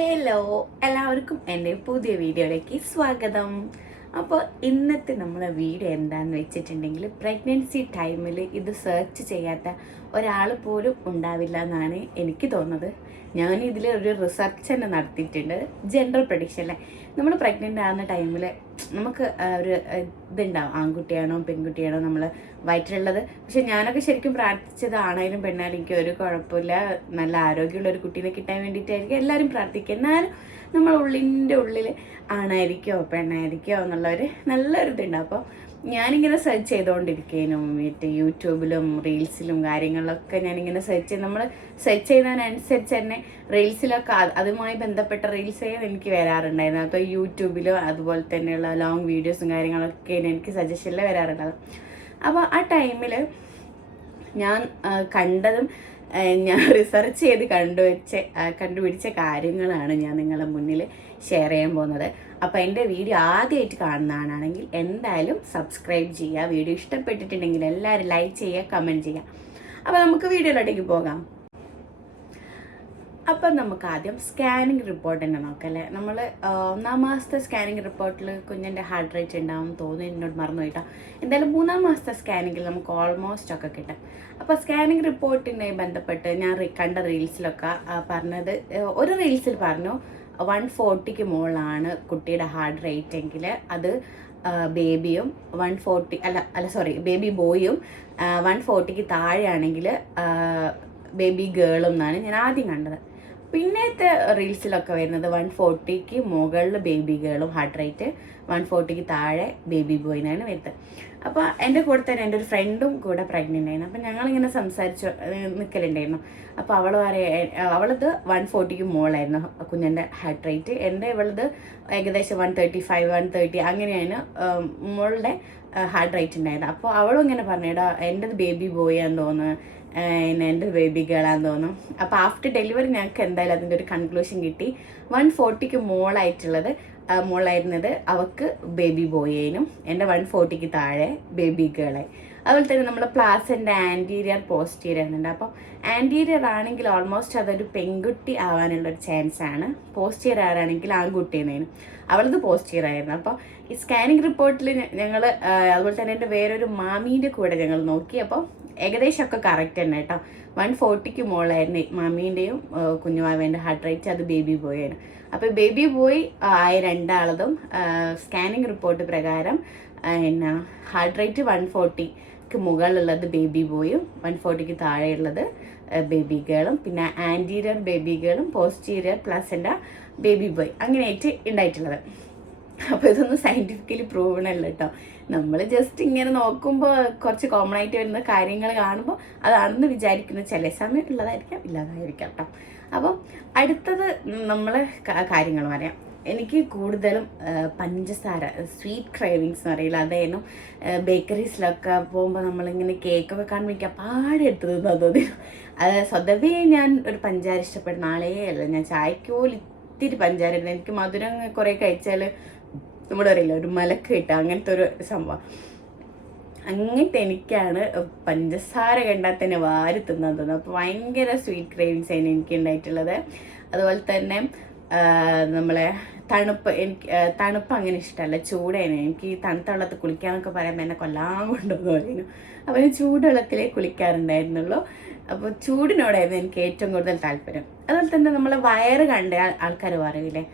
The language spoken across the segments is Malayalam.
ഹലോ, എല്ലാവർക്കും എൻ്റെ പുതിയ വീഡിയോയിലേക്ക് സ്വാഗതം. അപ്പോൾ ഇന്നത്തെ നമ്മളെ വീഡിയോ എന്താണെന്ന് വെച്ചിട്ടുണ്ടെങ്കിൽ, പ്രഗ്നൻസി ടൈമിൽ ഇത് സെർച്ച് ചെയ്യാത്ത ഒരാൾ പോലും ഉണ്ടാവില്ല എന്നാണ് എനിക്ക് തോന്നുന്നത്. ഞാൻ ഇതിൽ ഒരു റിസർച്ച് തന്നെ നടത്തിയിട്ടുണ്ട്. ജെൻഡർ പ്രഡിക്ഷനിലെ നമ്മൾ പ്രഗ്നൻ്റ് ആകുന്ന ടൈമിൽ നമുക്ക് ഒരു ഇതുണ്ടാവും, ആൺകുട്ടിയാണോ പെൺകുട്ടിയാണോ നമ്മൾ വയറ്റിലുള്ളത്. പക്ഷെ ഞാനൊക്കെ ശരിക്കും പ്രാർത്ഥിച്ചത് ആണായാലും പെണ്ണായാലും എനിക്ക് ഒരു കുഴപ്പമില്ല, നല്ല ആരോഗ്യമുള്ള ഒരു കുട്ടീനെ കിട്ടാൻ വേണ്ടിയിട്ടായിരിക്കും എല്ലാവരും പ്രാർത്ഥിക്കുക. എന്നാലും നമ്മൾ ഉള്ളിൽ ആണായിരിക്കോ പെണ്ണായിരിക്കോ എന്നുള്ളൊരു നല്ലൊരു ഇതുണ്ട്. അപ്പോൾ ഞാനിങ്ങനെ സെർച്ച് ചെയ്തുകൊണ്ടിരിക്കേനും യൂട്യൂബിലും റീൽസിലും കാര്യങ്ങളിലൊക്കെ ഞാനിങ്ങനെ സെർച്ച് ചെയ്ത് നമ്മൾ സെർച്ച് ചെയ്യുന്നതിനനുസരിച്ച് തന്നെ റീൽസിലൊക്കെ അതുമായി ബന്ധപ്പെട്ട റീൽസേ എനിക്ക് വരാറുണ്ടായിരുന്നു. അപ്പോൾ യൂട്യൂബിലും അതുപോലെ തന്നെയുള്ള ലോങ് വീഡിയോസും കാര്യങ്ങളൊക്കെ എനിക്ക് സജഷനിൽ വരാറുണ്ടാകും. അപ്പോൾ ആ ടൈമിൽ ഞാൻ കണ്ടതും ഞാൻ റിസർച്ച് ചെയ്ത് കണ്ടുപിടിച്ച കാര്യങ്ങളാണ് ഞാൻ നിങ്ങളുടെ മുന്നിൽ ഷെയർ ചെയ്യാൻ പോകുന്നത്. അപ്പോൾ എൻ്റെ വീഡിയോ ആദ്യമായിട്ട് കാണുന്നതാണെങ്കിൽ എന്തായാലും സബ്സ്ക്രൈബ് ചെയ്യുക. വീഡിയോ ഇഷ്ടപ്പെട്ടിട്ടുണ്ടെങ്കിൽ എല്ലാവരും ലൈക്ക് ചെയ്യുക, കമൻറ്റ് ചെയ്യുക. അപ്പോൾ നമുക്ക് വീഡിയോയിലോട്ടേക്ക് പോകാം. അപ്പം നമുക്ക് ആദ്യം സ്കാനിങ് റിപ്പോർട്ട് തന്നെ നോക്കാം അല്ലേ. നമ്മൾ 1-ാം മാസത്തെ സ്കാനിങ് റിപ്പോർട്ടിൽ കുഞ്ഞിൻ്റെ ഹാർട്ട് റേറ്റ് ഉണ്ടാവും തോന്നുന്നു, എന്നോട് മറന്നു പോയിട്ടോ. എന്തായാലും 3-ാം മാസത്തെ സ്കാനിങ്ങിൽ നമുക്ക് ഓൾമോസ്റ്റ് ഒക്കെ കിട്ടും. അപ്പോൾ സ്കാനിങ് റിപ്പോർട്ടിനെ ബന്ധപ്പെട്ട് ഞാൻ കണ്ട റീൽസിലൊക്കെ പറഞ്ഞത്, ഒരു റീൽസിൽ പറഞ്ഞു 140ക്ക് മുകളിലാണ് കുട്ടിയുടെ ഹാർട്ട് റേറ്റ് എങ്കിൽ അത് ബേബിയും 140 ബേബി ബോയും 140ക്ക് താഴെയാണെങ്കിൽ ബേബി ഗേളും എന്നാണ് ഞാൻ ആദ്യം കണ്ടത്. പിന്നത്തെ റീൽസിലൊക്കെ വരുന്നത് 140ക്ക് മുകളിൽ ബേബി ഗേളും ഹാർട്ട് റേറ്റ്, 140ക്ക് താഴെ ബേബി ബോയിനാണ് വരുന്നത്. അപ്പോൾ എൻ്റെ കൂടെ തന്നെ എൻ്റെ ഒരു ഫ്രണ്ടും കൂടെ പ്രഗ്നൻ്റ് ആയിരുന്നു. അപ്പം ഞങ്ങളിങ്ങനെ സംസാരിച്ച് നിൽക്കലുണ്ടായിരുന്നു. അപ്പോൾ അവളത് 140ക്ക് മുകളിലായിരുന്നു കുഞ്ഞിൻ്റെ ഹാർട്ട് റേറ്റ്. ഇവളത് ഏകദേശം 135 130 അങ്ങനെയാണ് മോളുടെ ഹാർട്ട് റേറ്റ് ഉണ്ടായത്. അപ്പോൾ അവളും ഇങ്ങനെ പറഞ്ഞേടാ എൻ്റെത് ബേബി ബോയാന്ന് തോന്നുന്നു, എൻ്റെ ബേബി ഗേളാന്ന് തോന്നും. അപ്പോൾ ആഫ്റ്റർ ഡെലിവറി ഞങ്ങൾക്ക് എന്തായാലും അതിൻ്റെ ഒരു കൺക്ലൂഷൻ കിട്ടി. 140ക്ക് മോളായിരുന്നത് അവൾക്ക് ബേബി ബോയേനും എൻ്റെ 140ക്ക് താഴെ ബേബി ഗേളായി. അതുപോലെ തന്നെ നമ്മൾ പ്ലാസൻ്റെ ആൻറ്റീരിയർ പോസ്റ്റീരിയർ എന്നുണ്ട്. അപ്പോൾ ആൻറ്റീരിയർ ആണെങ്കിൽ ഓൾമോസ്റ്റ് അതൊരു പെൺകുട്ടി ആവാനുള്ളൊരു ചാൻസ് ആണ്. പോസ്റ്റീരിയർ ആണെങ്കിൽ ആൺകുട്ടി എന്നതിനും അവളത് പോസ്റ്റീരിയർ ആയിരുന്നു. അപ്പോൾ ഈ സ്കാനിങ് റിപ്പോർട്ടിൽ ഞങ്ങൾ അതുപോലെ തന്നെ എൻ്റെ വേറൊരു മാമീൻ്റെ കൂടെ ഞങ്ങൾ നോക്കി. അപ്പോൾ ഏകദേശമൊക്കെ കറക്റ്റ് തന്നെ കേട്ടോ. 140ക്ക് മുകളിലായിരുന്നു മാമീൻ്റെയും കുഞ്ഞുമാവേൻ്റെ ഹാർട്ട് റേറ്റ്, അത് ബേബി ബോയ് ആണ്. അപ്പോൾ ബേബി ബോയ് ആയ രണ്ടാളതും സ്കാനിങ് റിപ്പോർട്ട് പ്രകാരം ഹാർട്ട് റേറ്റ് 140ക്ക് മുകളിലുള്ളത് ബേബി ബോയും 140ക്ക് താഴെയുള്ളത് ബേബി ഗേളും, പിന്നെ ആൻറ്റീരിയർ ബേബി ഗേളും പോസ്റ്റീരിയർ പ്ലസൻ്റ ബേബി ബോയ് അങ്ങനെയായിട്ട് ഉണ്ടായിട്ടുള്ളത്. അപ്പോൾ ഇതൊന്നും സയൻറ്റിഫിക്കലി പ്രൂവൺ അല്ല കേട്ടോ. നമ്മൾ ജസ്റ്റ് ഇങ്ങനെ നോക്കുമ്പോൾ കുറച്ച് കോമൺ ആയിട്ട് വരുന്ന കാര്യങ്ങൾ കാണുമ്പോൾ അതാണെന്ന് വിചാരിക്കുന്നത് ചില സമയം ഉള്ളതായിരിക്കാം, ഇല്ലാതായിരിക്കാം കേട്ടോ. അപ്പോൾ അടുത്തത് നമ്മൾ കാര്യങ്ങൾ പറയാം. എനിക്ക് കൂടുതലും പഞ്ചസാര സ്വീറ്റ് ക്രേവിങ്സ് എന്ന് പറയില്ല, അതായിരുന്നു. ബേക്കറീസിലൊക്കെ പോകുമ്പോൾ നമ്മളിങ്ങനെ കേക്കൊക്കെ കാണുമ്പോൾ എനിക്ക് പാടെ എടുത്ത് തിന്നാൻ തോന്നി. അത് സ്വതവേ ഞാൻ ഒരു പഞ്ചാര ഇഷ്ടപ്പെടുന്ന ആളേ അല്ല. ഞാൻ ചായക്ക് പോലും ഇത്തിരി പഞ്ചാര ഇടുന്നത്. എനിക്ക് മധുരം കുറേ കഴിച്ചാൽ നമ്മുടെ അറിയില്ല ഒരു മലക്ക് കിട്ടുക, അങ്ങനത്തെ ഒരു സംഭവം. അങ്ങനത്തെ എനിക്കാണ് പഞ്ചസാര കണ്ടാൽ തന്നെ വാരി തിന്നാൻ തോന്നുന്നത്. അപ്പോൾ ഭയങ്കര സ്വീറ്റ് ക്രേവിങ്സ് ആയിരുന്നു എനിക്ക് ഉണ്ടായിട്ടുള്ളത്. അതുപോലെ തന്നെ നമ്മളെ തണുപ്പ് അങ്ങനെ ഇഷ്ടമല്ല, ചൂടായിരുന്നു. എനിക്ക് തണുത്ത വെള്ളത്തിൽ കുളിക്കാന്നൊക്കെ പറയുമ്പോൾ എന്നെ കൊല്ലാൻ കൊണ്ടുവന്ന് പറയുന്നു. അപ്പോൾ ഞാൻ ചൂടുവെള്ളത്തിലേ കുളിക്കാറുണ്ടായിരുന്നുള്ളൂ. അപ്പോൾ ചൂടിനോടായിരുന്നു എനിക്ക് ഏറ്റവും കൂടുതൽ താല്പര്യം. അതുപോലെ തന്നെ നമ്മളെ വയറ് കണ്ട ആൾക്കാർ പറയില്ലേ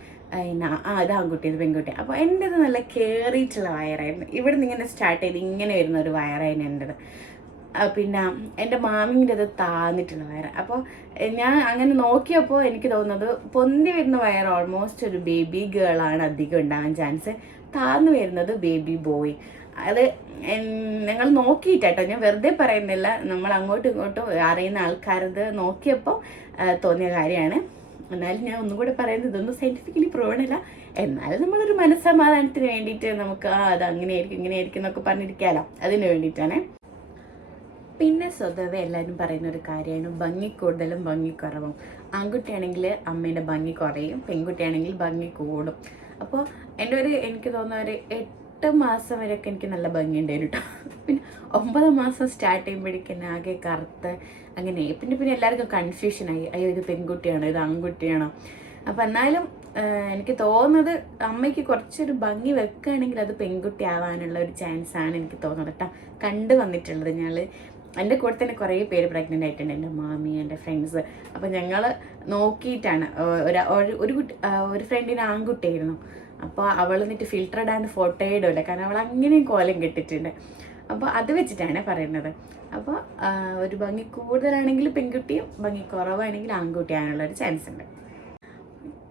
അത് ആൺകുട്ടി ഇത് പെൺകുട്ടി. അപ്പോൾ എൻ്റെത് നല്ല കയറിയിട്ടുള്ള വയറായിരുന്നു. ഇവിടെ നിന്ന് ഇങ്ങനെ സ്റ്റാർട്ട് ചെയ്ത് ഇങ്ങനെ വരുന്ന ഒരു വയറായിരുന്നു എൻ്റെത്. പിന്നെ എൻ്റെ മാമിൻ്റെത് താന്നിട്ടുള്ള വയറ്. അപ്പോൾ ഞാൻ അങ്ങനെ നോക്കിയപ്പോൾ എനിക്ക് തോന്നുന്നത് പൊന്തി വരുന്ന വയറ് ഓൾമോസ്റ്റ് ഒരു ബേബി ഗേളാണ് അധികം ഉണ്ടാകാൻ ചാൻസ്, താന്ന് വരുന്നത് ബേബി ബോയ്. അത് ഞങ്ങൾ നോക്കിയിട്ടോ, ഞാൻ വെറുതെ പറയുന്നില്ല, നമ്മൾ അങ്ങോട്ടും ഇങ്ങോട്ടും അറിയുന്ന ആൾക്കാരത് നോക്കിയപ്പോൾ തോന്നിയ കാര്യമാണ്. എന്നാലും ഞാൻ ഒന്നും കൂടെ പറയുന്നത് ഇതൊന്നും സയൻറ്റിഫിക്കലി പ്രൂവൺ അല്ല. എന്നാലും നമ്മളൊരു മനസ്സമാധാനത്തിന് വേണ്ടിയിട്ട് നമുക്ക് അത് അങ്ങനെയായിരിക്കും ഇങ്ങനെയായിരിക്കും എന്നൊക്കെ പറഞ്ഞിരിക്കാമല്ലോ, അതിന് വേണ്ടിയിട്ടാണ്. പിന്നെ സ്വതവേ എല്ലാവരും പറയുന്ന ഒരു കാര്യമാണ് ഭംഗി കൂടുതലും ഭംഗി കുറവും. ആൺകുട്ടിയാണെങ്കിൽ അമ്മേൻ്റെ ഭംഗി കുറയും, പെൺകുട്ടിയാണെങ്കിൽ ഭംഗി കൂടും. അപ്പോൾ എനിക്ക് തോന്നുന്ന ഒരു 8 മാസം വരെയൊക്കെ എനിക്ക് നല്ല ഭംഗി ഉണ്ടായിരുന്നു കേട്ടോ. പിന്നെ 9 മാസം സ്റ്റാർട്ട് ചെയ്യുമ്പോഴേക്കും ആകെ കറുത്ത് അങ്ങനെ പിന്നെ എല്ലാവർക്കും കൺഫ്യൂഷനായി, അയ്യോ ഇത് പെൺകുട്ടിയാണോ ഇത് ആൺകുട്ടിയാണോ. അപ്പം എന്നാലും എനിക്ക് തോന്നുന്നത് അമ്മയ്ക്ക് കുറച്ചൊരു ഭംഗി വെക്കുകയാണെങ്കിൽ അത് പെൺകുട്ടി ആവാനുള്ള ഒരു ചാൻസാണ് എനിക്ക് തോന്നുന്നത് കേട്ടോ. കണ്ടു വന്നിട്ടുള്ളത് ഞങ്ങൾ, എൻ്റെ കൂടെ തന്നെ കുറേ പേര് പ്രഗ്നൻ്റ് ആയിട്ടുണ്ട്, എൻ്റെ മാമി, എൻ്റെ ഫ്രണ്ട്സ്. അപ്പം ഞങ്ങൾ നോക്കിയിട്ടാണ് ഒരു ഫ്രണ്ടിന് ആൺകുട്ടിയായിരുന്നു. അപ്പോൾ അവൾ എന്നിട്ട് ഫിൽറ്റർ ഇടാണ്ട് ഫോട്ടോ ഇടില്ല, കാരണം അവൾ അങ്ങനെയും കോലം കെട്ടിട്ടുണ്ട്. അപ്പോൾ അത് വെച്ചിട്ടാണ് പറയുന്നത്. അപ്പോൾ ഒരു ഭംഗി കൂടുതലാണെങ്കിൽ പെൺകുട്ടിയും ഭംഗി കുറവാണെങ്കിൽ ആൺകുട്ടിയാകാനുള്ളൊരു ചാൻസ് ഉണ്ട്.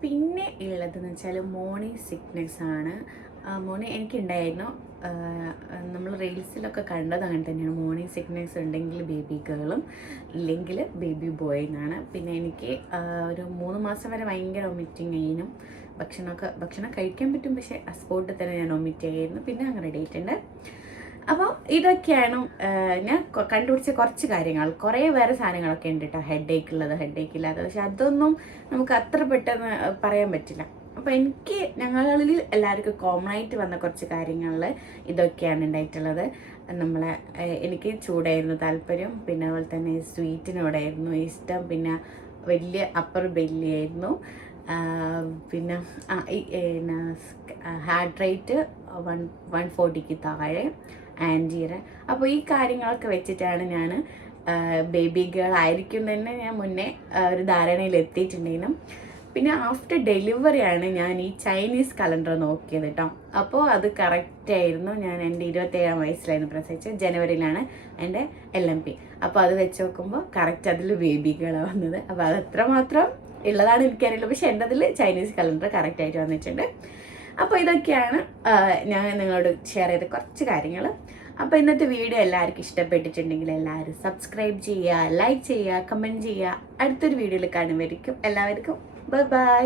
പിന്നെ ഉള്ളതെന്ന് വെച്ചാൽ മോർണിംഗ് സിക്നെസ് ആണ്. മോർണിംഗ് എനിക്കുണ്ടായിരുന്നു, നമ്മൾ റീൽസിലൊക്കെ കണ്ടത് അങ്ങനെ തന്നെയാണ്. മോർണിംഗ് സിക്നെസ് ഉണ്ടെങ്കിൽ ബേബി ഗേളും ഇല്ലെങ്കിൽ ബേബി ബോയ് എന്നാണ്. പിന്നെ എനിക്ക് ഒരു 3 മാസം വരെ ഭയങ്കര വൊമിറ്റിങ് ആയിരുന്നു. ഭക്ഷണം കഴിക്കാൻ പറ്റും, പക്ഷേ ആ സ്പോട്ടിൽ തന്നെ ഞാൻ വൊമിറ്റ് ചെയ്യായിരുന്നു. പിന്നെ അങ്ങനെ റെഡി ആയിട്ടുണ്ട്. അപ്പോൾ ഇതൊക്കെയാണ് ഞാൻ കണ്ടുപിടിച്ച കുറച്ച് കാര്യങ്ങൾ. കുറേ വേറെ സാധനങ്ങളൊക്കെ ഉണ്ട് കേട്ടോ, ഹെഡ് ഏക്ക് ഇല്ലാത്തത്, പക്ഷെ അതൊന്നും നമുക്ക് അത്ര പെട്ടെന്ന് പറയാൻ പറ്റില്ല. അപ്പോൾ ഞങ്ങളിൽ എല്ലാവർക്കും കോമൺ ആയിട്ട് വന്ന കുറച്ച് കാര്യങ്ങളിൽ ഇതൊക്കെയാണ് ഉണ്ടായിട്ടുള്ളത്. എനിക്ക് ചൂടായിരുന്നു താല്പര്യം, പിന്നെ അതുപോലെ തന്നെ സ്വീറ്റിനോടായിരുന്നു ഇഷ്ടം, പിന്നെ വലിയ അപ്പർ ബെല്ലിയായിരുന്നു, പിന്നെ ഹാർട്ട് റേറ്റ് 140 താഴെ, ആൻറ്റീര. അപ്പോൾ ഈ കാര്യങ്ങളൊക്കെ വെച്ചിട്ടാണ് ഞാൻ ബേബി ഗേൾ ആയിരിക്കും തന്നെ ഞാൻ മുന്നേ ഒരു ധാരണയിൽ എത്തിയിട്ടുണ്ടെങ്കിലും. പിന്നെ ആഫ്റ്റർ ഡെലിവറിയാണ് ഞാൻ ഈ ചൈനീസ് കലണ്ടർ നോക്കിയത് കേട്ടോ. അപ്പോൾ അത് കറക്റ്റായിരുന്നു. ഞാൻ എൻ്റെ 27-ാം വയസ്സിലായിരുന്നു പ്രസവിച്ചത്, ജനുവരിയിലാണ് എൻ്റെ LMP. അപ്പോൾ അത് വെച്ച് നോക്കുമ്പോൾ കറക്റ്റ് അതിൽ ബേബി ഗേളാണ് വന്നത്. അപ്പോൾ അത് എത്രമാത്രം ഉള്ളതാണ് എനിക്കറിയില്ല, പക്ഷെ എൻ്റെ അതിൽ ചൈനീസ് കലണ്ടർ കറക്റ്റായിട്ട് വന്നിട്ടുണ്ട്. അപ്പോൾ ഇതൊക്കെയാണ് ഞാൻ നിങ്ങളോട് ഷെയർ ചെയ്ത കുറച്ച് കാര്യങ്ങൾ. അപ്പോൾ ഇന്നത്തെ വീഡിയോ എല്ലാവർക്കും ഇഷ്ടപ്പെട്ടിട്ടുണ്ടെങ്കിൽ എല്ലാവരും സബ്സ്ക്രൈബ് ചെയ്യുക, ലൈക്ക് ചെയ്യുക, കമൻറ്റ് ചെയ്യുക. അടുത്തൊരു വീഡിയോയിൽ കാണുമായിരിക്കും. എല്ലാവർക്കും ബൈ.